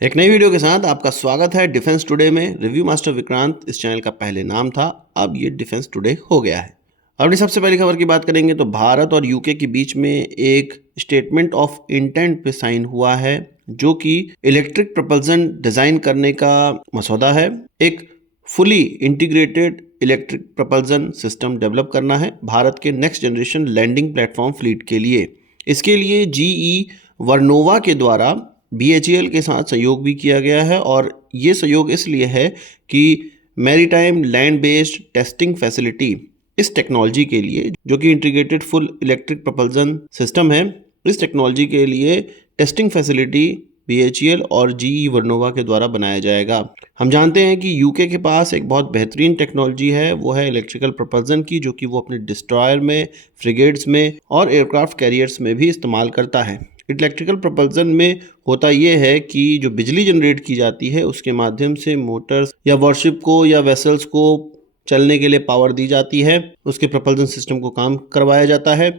एक नई वीडियो के साथ आपका स्वागत है डिफेंस टुडे में। रिव्यू मास्टर विक्रांत इस चैनल का पहले नाम था, अब ये डिफेंस टुडे हो गया है। अपनी सबसे पहली खबर की बात करेंगे तो भारत और यूके के बीच में एक स्टेटमेंट ऑफ इंटेंट पे साइन हुआ है, जो कि इलेक्ट्रिक प्रपल्सन डिजाइन करने का मसौदा है। एक fully integrated electric propulsion system develop करना है भारत के next generation landing platform fleet के लिए। इसके लिए जीई वर्नोवा के द्वारा BHEL के साथ सहयोग भी किया गया है, और ये सहयोग इसलिए है कि maritime land based testing facility इस टेक्नोलॉजी के लिए, जो कि integrated full electric propulsion system है, इस टेक्नोलॉजी के लिए टेस्टिंग फैसिलिटी BHEL और GE वर्नोवा के द्वारा बनाया जाएगा। हम जानते हैं कि यूके के पास एक बहुत बेहतरीन टेक्नोलॉजी है, वो है इलेक्ट्रिकल प्रपल्सन की, जो कि वो अपने डिस्ट्रॉयर में, फ्रिगेट्स में और एयरक्राफ्ट कैरियर्स में भी इस्तेमाल करता है। इलेक्ट्रिकल प्रपल्सन में होता यह है कि जो बिजली जनरेट की जाती है उसके माध्यम से मोटर्स या वॉरशिप को या वेसल्स को चलने के लिए पावर दी जाती है, उसके प्रपल्सन सिस्टम को काम करवाया जाता है।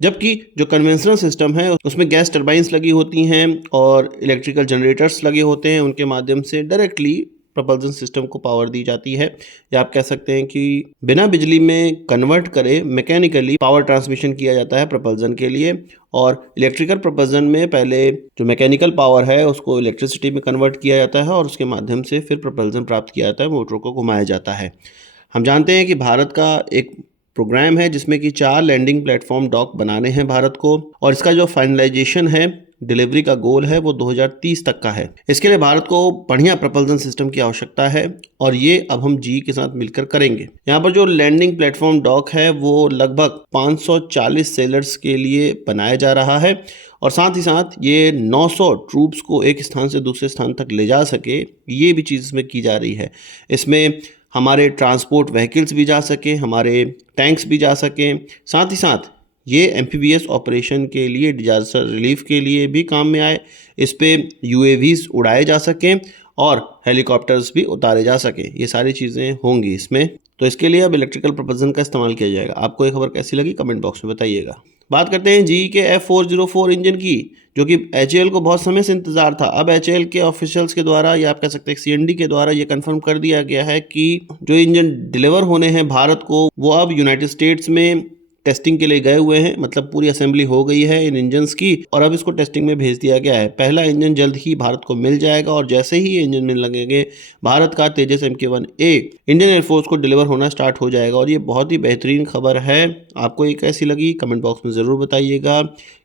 जबकि जो कन्वेंशनल सिस्टम है उसमें गैस टरबाइंस लगी होती हैं और इलेक्ट्रिकल जनरेटर्स लगे होते हैं, उनके माध्यम से डायरेक्टली प्रपल्सन सिस्टम को पावर दी जाती है, या आप कह सकते हैं कि बिना बिजली में कन्वर्ट करे मैकेनिकली पावर ट्रांसमिशन किया जाता है प्रपल्सन के लिए। और इलेक्ट्रिकल प्रपल्सन में पहले जो मैकेनिकल पावर है उसको इलेक्ट्रिसिटी में कन्वर्ट किया जाता है और उसके माध्यम से फिर प्रपल्सन प्राप्त किया जाता है, मोटरों को घुमाया जाता है। हम जानते हैं कि भारत का एक प्रोग्राम है जिसमें कि 4 लैंडिंग प्लेटफॉर्म डॉक बनाने हैं भारत को, और इसका जो फाइनलाइजेशन है, डिलीवरी का गोल है, वो 2030 तक का है। इसके लिए भारत को बढ़िया प्रपल्सन सिस्टम की आवश्यकता है, और ये अब हम जी के साथ मिलकर करेंगे। यहाँ पर जो लैंडिंग प्लेटफॉर्म डॉक है वो लगभग 540 सेलर्स के लिए बनाया जा रहा है, और साथ ही साथ ये 900 ट्रूप्स को एक स्थान से दूसरे स्थान तक ले जा सके, ये भी चीज़ इसमें की जा रही है। इसमें हमारे ट्रांसपोर्ट व्हीकल्स भी जा सके, हमारे टैंक्स भी जा सकें, साथ ही साथ ये एम्फीबियस ऑपरेशन के लिए, डिजास्टर रिलीफ के लिए भी काम में आए। इस पे UAVs उड़ाए जा सकें और हेलीकॉप्टर्स भी उतारे जा सकें, ये सारी चीज़ें होंगी इसमें। तो इसके लिए अब इलेक्ट्रिकल प्रपल्सन का इस्तेमाल किया जाएगा। आपको ये खबर कैसी लगी कमेंट बॉक्स में बताइएगा। बात करते हैं GE के F404 इंजन की, जो कि HAL को बहुत समय से इंतजार था। अब HAL के ऑफिशियल्स के द्वारा, या आप कह सकते हैं CND के द्वारा, ये कंफर्म कर दिया गया है कि जो इंजन डिलीवर होने हैं भारत को, वो अब यूनाइटेड स्टेट्स में टेस्टिंग के लिए गए हुए हैं। मतलब पूरी असेंबली हो गई है इन इंजन्स की, और अब इसको टेस्टिंग में भेज दिया गया है। पहला इंजन जल्द ही भारत को मिल जाएगा, और जैसे ही ये इंजन मिलने लगेंगे, भारत का तेजस MK1A इंडियन एयरफोर्स को डिलीवर होना स्टार्ट हो जाएगा। और ये बहुत ही बेहतरीन खबर है। आपको ये कैसी लगी कमेंट बॉक्स में ज़रूर बताइएगा।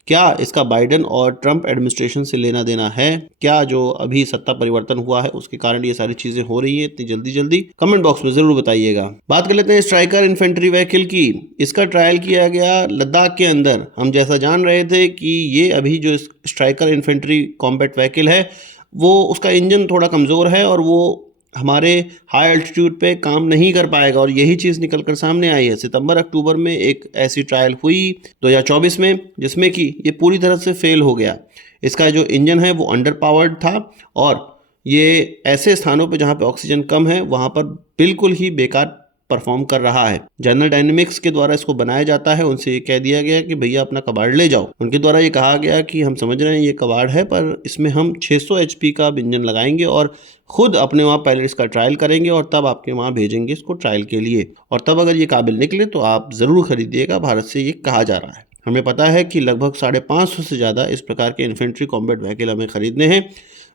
क्या इसका बाइडन और ट्रंप एडमिनिस्ट्रेशन से लेना देना है? क्या जो अभी सत्ता परिवर्तन हुआ है उसके कारण ये सारी चीजें हो रही हैं इतनी जल्दी जल्दी? कमेंट बॉक्स में जरूर बताइएगा। बात कर लेते हैं स्ट्राइकर इन्फेंट्री व्हीकल की। इसका ट्रायल किया गया लद्दाख के अंदर। हम जैसा जान रहे थे कि ये अभी जो स्ट्राइकर इन्फेंट्री कॉम्बैट व्हीकल है, वो उसका इंजन थोड़ा कमज़ोर है और वो हमारे हाई अल्टीट्यूड पे काम नहीं कर पाएगा, और यही चीज़ निकल कर सामने आई है। सितंबर अक्टूबर में एक ऐसी ट्रायल हुई 2024 में, जिसमें कि ये पूरी तरह से फेल हो गया। इसका जो इंजन है वो अंडर पावर्ड था, और ये ऐसे स्थानों पे जहाँ पे ऑक्सीजन कम है वहाँ पर बिल्कुल ही बेकार परफॉर्म कर रहा है। जनरल डायनेमिक्स के द्वारा इसको बनाया जाता है। उनसे ये कह दिया गया कि भैया अपना कबाड़ ले जाओ। उनके द्वारा ये कहा गया कि हम समझ रहे हैं ये कबाड़ है, पर इसमें हम 600 HP का इंजन लगाएंगे और खुद अपने वहाँ पहले इसका ट्रायल करेंगे, और तब आपके वहाँ भेजेंगे इसको ट्रायल के लिए, और तब अगर ये काबिल निकले तो आप ज़रूर खरीदिएगा। भारत से ये कहा जा रहा है। हमें पता है कि लगभग 550 से ज़्यादा इस प्रकार के इन्फेंट्री कॉम्बैट व्हीकल हमें खरीदने हैं।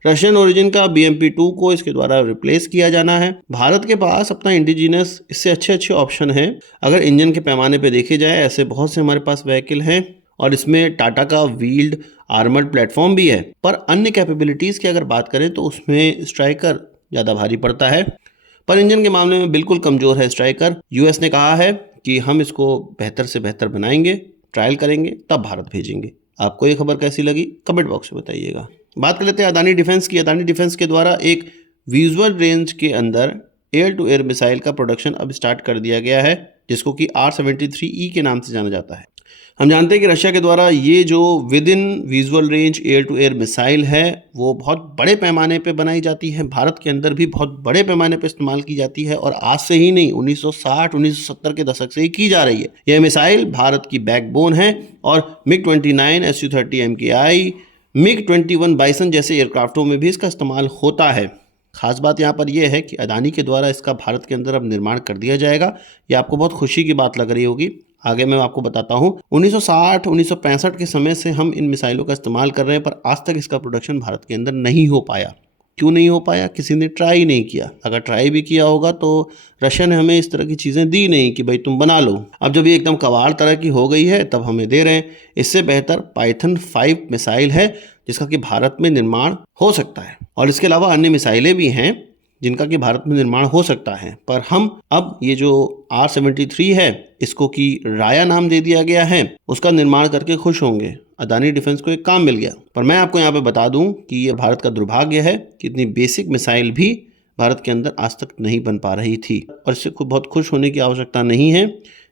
रशियन ओरिजिन का BMP-2 को इसके द्वारा रिप्लेस किया जाना है। भारत के पास अपना इंडिजिनस इससे अच्छे अच्छे ऑप्शन हैं। अगर इंजन के पैमाने पे देखे जाए, ऐसे बहुत से हमारे पास व्हीकल हैं, और इसमें टाटा का व्हील्ड आर्मर्ड प्लेटफॉर्म भी है। पर अन्य कैपेबिलिटीज़ की अगर बात करें तो उसमें स्ट्राइकर ज़्यादा भारी पड़ता है, पर इंजन के मामले में बिल्कुल कमज़ोर है स्ट्राइकर। US ने कहा है कि हम इसको बेहतर से बेहतर बनाएंगे, ट्रायल करेंगे, तब भारत भेजेंगे। आपको ये खबर कैसी लगी कमेंट बॉक्स में बताइएगा। बात कर लेते हैं अदानी डिफेंस की। अदानी डिफेंस के द्वारा एक विजुअल रेंज के अंदर एयर टू एयर मिसाइल का प्रोडक्शन अब स्टार्ट कर दिया गया है, जिसको कि R-73E के नाम से जाना जाता है। हम जानते हैं कि रशिया के द्वारा ये जो within visual range air to air missile है वो बहुत बड़े पैमाने पे बनाई जाती है। भारत के अंदर भी बहुत बड़े पैमाने पे इस्तेमाल की जाती है, और आज से ही नहीं, 1960-1970 के दशक से ही की जा रही है। यह मिसाइल भारत की बैकबोन है, और MiG-29, Su-30 MKI, MiG-21 bison जैसे एयरक्राफ्टों में भी इसका इस्तेमाल होता है। खास बात यहाँ पर यह है कि अदानी के द्वारा इसका भारत के अंदर अब निर्माण कर दिया जाएगा। ये आपको बहुत खुशी की बात लग रही होगी। आगे मैं आपको बताता हूँ। 1960 1965 के समय से हम इन मिसाइलों का इस्तेमाल कर रहे हैं, पर आज तक इसका प्रोडक्शन भारत के अंदर नहीं हो पाया। क्यों नहीं हो पाया? किसी ने ट्राई नहीं किया। अगर ट्राई भी किया होगा तो रशिया ने हमें इस तरह की चीज़ें दी नहीं कि भाई तुम बना लो। अब जब ये एकदम कबाड़ तरह की हो गई है तब हमें दे रहे हैं। इससे बेहतर पाइथन 5 मिसाइल है जिसका कि भारत में निर्माण हो सकता है, और इसके अलावा अन्य मिसाइलें भी हैं जिनका कि भारत में निर्माण हो सकता है। पर हम अब ये जो R-73 है, इसको कि राया नाम दे दिया गया है, उसका निर्माण करके खुश होंगे। अदानी डिफेंस को एक काम मिल गया। पर मैं आपको यहाँ पे बता दूं कि ये भारत का दुर्भाग्य है कि इतनी बेसिक मिसाइल भी भारत के अंदर आज तक नहीं बन पा रही थी, और इससे बहुत खुश होने की आवश्यकता नहीं है।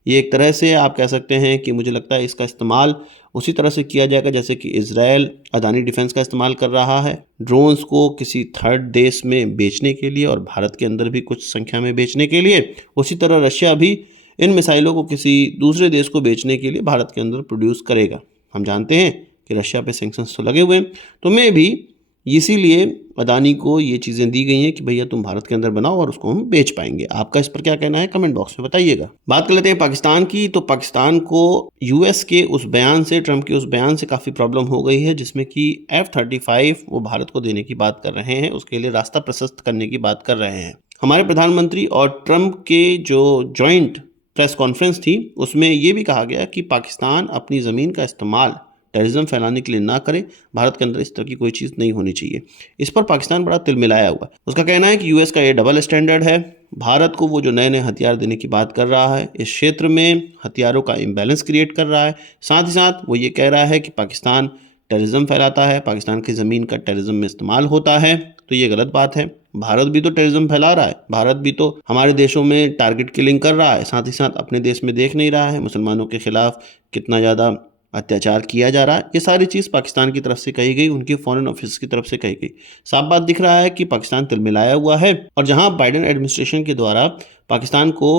ये एक तरह से आप कह सकते हैं कि मुझे लगता है इसका इस्तेमाल उसी तरह से किया जाएगा जैसे कि इजराइल अदानी डिफेंस का इस्तेमाल कर रहा है ड्रोन्स को किसी थर्ड देश में बेचने के लिए, और भारत के अंदर भी कुछ संख्या में बेचने के लिए। उसी तरह रशिया भी इन मिसाइलों को किसी दूसरे देश को बेचने के लिए भारत के अंदर प्रोड्यूस करेगा। हम जानते हैं कि रशिया पे सैंक्शंस तो लगे हुए हैं, तो मैं भी इसीलिए अदानी को ये चीज़ें दी गई हैं कि भैया तुम भारत के अंदर बनाओ और उसको हम बेच पाएंगे। आपका इस पर क्या कहना है कमेंट बॉक्स में बताइएगा। बात कर लेते हैं पाकिस्तान की। तो पाकिस्तान को यूएस के उस बयान से, ट्रंप के उस बयान से काफ़ी प्रॉब्लम हो गई है जिसमें कि F-35 वो भारत को देने की बात कर रहे हैं, उसके लिए रास्ता प्रशस्त करने की बात कर रहे हैं। हमारे प्रधानमंत्री और ट्रंप के जो जॉइंट प्रेस कॉन्फ्रेंस थी उसमें ये भी कहा गया कि पाकिस्तान अपनी ज़मीन का इस्तेमाल टेररिज्म फैलाने के लिए ना करे। भारत के अंदर इस तरह की कोई चीज़ नहीं होनी चाहिए। इस पर पाकिस्तान बड़ा तिलमिलाया हुआ है। उसका कहना है कि यूएस का ये डबल स्टैंडर्ड है। भारत को वो जो नए नए हथियार देने की बात कर रहा है, इस क्षेत्र में हथियारों का इम्बैलेंस क्रिएट कर रहा है। साथ ही साथ वो ये कह रहा है कि पाकिस्तान टेररिज्म फैलाता है, पाकिस्तान की ज़मीन का टेररिज्म में इस्तेमाल होता है। तो ये गलत बात है। भारत भी तो टेररिज्म फैला रहा है, भारत भी तो हमारे देशों में टारगेट किलिंग कर रहा है। साथ ही साथ अपने देश में देख नहीं रहा है मुसलमानों के खिलाफ कितना ज़्यादा अत्याचार किया जा रहा है। ये सारी चीज़ पाकिस्तान की तरफ से कही गई, उनकी फॉरेन ऑफिस की तरफ से कही गई। साफ बात दिख रहा है कि पाकिस्तान तिलमिलाया हुआ है। और जहां बाइडेन एडमिनिस्ट्रेशन के द्वारा पाकिस्तान को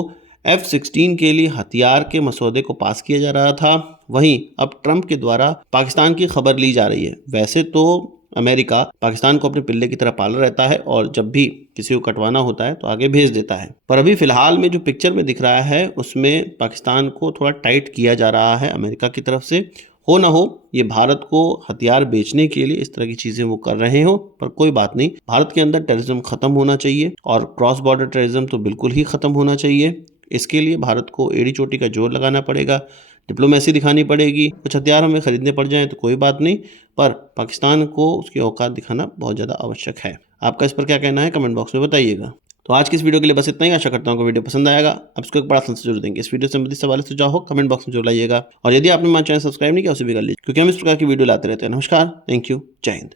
F-16 के लिए हथियार के मसौदे को पास किया जा रहा था, वहीं अब ट्रंप के द्वारा पाकिस्तान की खबर ली जा रही है। वैसे तो अमेरिका पाकिस्तान को अपने पिल्ले की तरह पाला रहता है और जब भी किसी को कटवाना होता है तो आगे भेज देता है। पर अभी फिलहाल में जो पिक्चर में दिख रहा है उसमें पाकिस्तान को थोड़ा टाइट किया जा रहा है अमेरिका की तरफ से। हो ना हो ये भारत को हथियार बेचने के लिए इस तरह की चीज़ें वो कर रहे हो, पर कोई बात नहीं। भारत के अंदर टेररिज्म खत्म होना चाहिए और क्रॉस बॉर्डर टेररिज्म तो बिल्कुल ही खत्म होना चाहिए। इसके लिए भारत को एड़ी चोटी का जोर लगाना पड़ेगा, डिप्लोमेसी दिखानी पड़ेगी। कुछ हथियार हमें खरीदने पड़ जाएं तो कोई बात नहीं, पर पाकिस्तान को उसकी औकात दिखाना बहुत ज़्यादा आवश्यक है। आपका इस पर क्या कहना है कमेंट बॉक्स में बताइएगा। तो आज की इस वीडियो के लिए बस इतना ही। आशा करता हूँ कि वीडियो पसंद आएगा। अब इसको एक बड़ा आंसर जरूर देंगे। इस वीडियो से संबंधित सवाल सुझाव हो कमेंट बॉक्स में जरूर लाइएगा, और यदि आपने हमारा चैनल सब्सक्राइब नहीं किया उसे भी कर लीजिए, क्योंकि हम इस प्रकार की वीडियो लाते रहते हैं। नमस्कार, थैंक यू, जय हिंद।